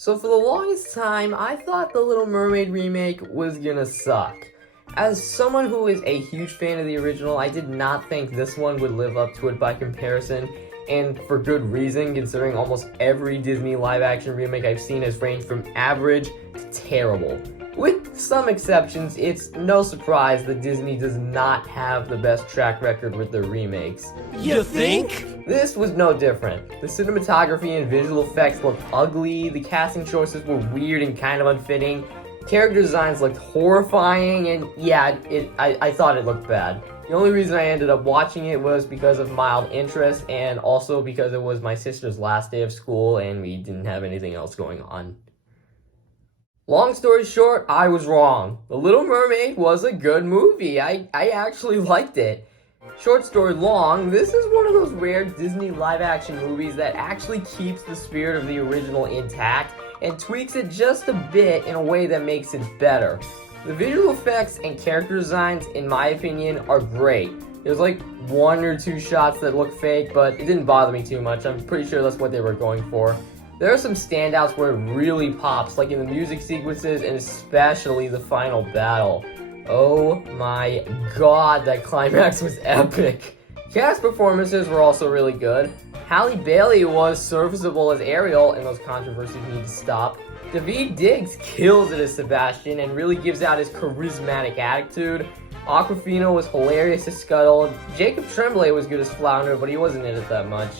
So for the longest time, I thought the Little Mermaid remake was gonna suck. As someone who is a huge fan of the original, I did not think this one would live up to it by comparison, and for good reason, considering almost every Disney live-action remake I've seen has ranged from average to terrible. With some exceptions, it's no surprise that Disney does not have the best track record with their remakes. You think? This was no different. The cinematography and visual effects looked ugly, the casting choices were weird and kind of unfitting, character designs looked horrifying, and yeah, I thought it looked bad. The only reason I ended up watching it was because of mild interest, and also because it was my sister's last day of school and we didn't have anything else going on. Long story short, I was wrong. The Little Mermaid was a good movie. I actually liked it. Short story long, this is one of those rare Disney live-action movies that actually keeps the spirit of the original intact and tweaks it just a bit in a way that makes it better. The visual effects and character designs, in my opinion, are great. There's like one or two shots that look fake, but it didn't bother me too much. I'm pretty sure that's what they were going for. There are some standouts where it really pops, like in the music sequences and especially the final battle. Oh my god, that climax was epic. Cast performances were also really good. Halle Bailey was serviceable as Ariel, and those controversies need to stop. Daveed Diggs kills it as Sebastian and really gives out his charismatic attitude. Awkwafina was hilarious as Scuttle. Jacob Tremblay was good as Flounder, but he wasn't in it that much.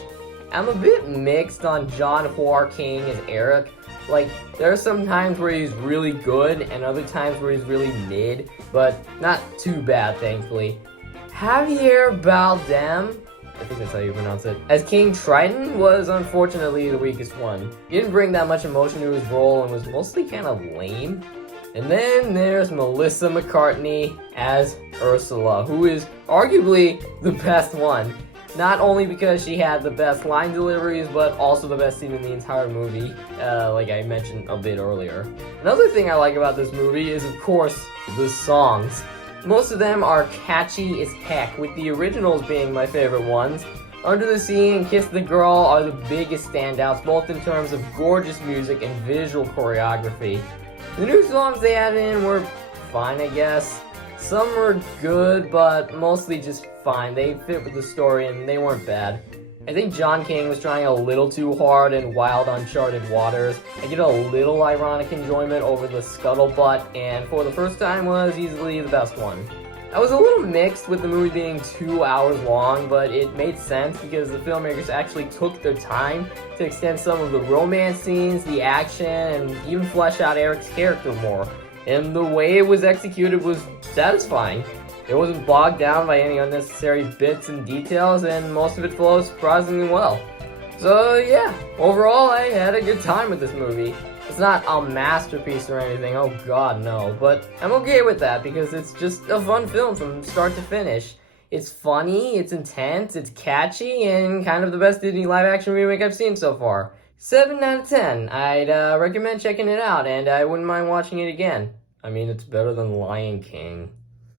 I'm a bit mixed on John Joaquin as Eric. Like, there are some times where he's really good and other times where he's really mid, but not too bad, thankfully. Javier Bardem, I think that's how you pronounce it, as King Triton was unfortunately the weakest one. He didn't bring that much emotion to his role and was mostly kind of lame. And then there's Melissa McCartney as Ursula, who is arguably the best one. Not only because she had the best line deliveries, but also the best scene in the entire movie, like I mentioned a bit earlier. Another thing I like about this movie is, of course, the songs. Most of them are catchy as heck, with the originals being my favorite ones. Under the Sea and Kiss the Girl are the biggest standouts, both in terms of gorgeous music and visual choreography. The new songs they added in were fine, I guess. Some were good, but mostly just fine. They fit with the story and they weren't bad. I think John King was trying a little too hard in Wild Uncharted Waters. I get a little ironic enjoyment over the scuttlebutt, and for the first time was easily the best one. I was a little mixed with the movie being 2 hours long, but it made sense because the filmmakers actually took their time to extend some of the romance scenes, the action, and even flesh out Eric's character more. And the way it was executed was satisfying. It wasn't bogged down by any unnecessary bits and details, and most of it flows surprisingly well. So yeah, overall I had a good time with this movie. It's not a masterpiece or anything, oh god no, but I'm okay with that because it's just a fun film from start to finish. It's funny, it's intense, it's catchy, and kind of the best Disney live-action remake I've seen so far. 7 out of 10. I'd recommend checking it out, and I wouldn't mind watching it again. I mean, it's better than Lion King.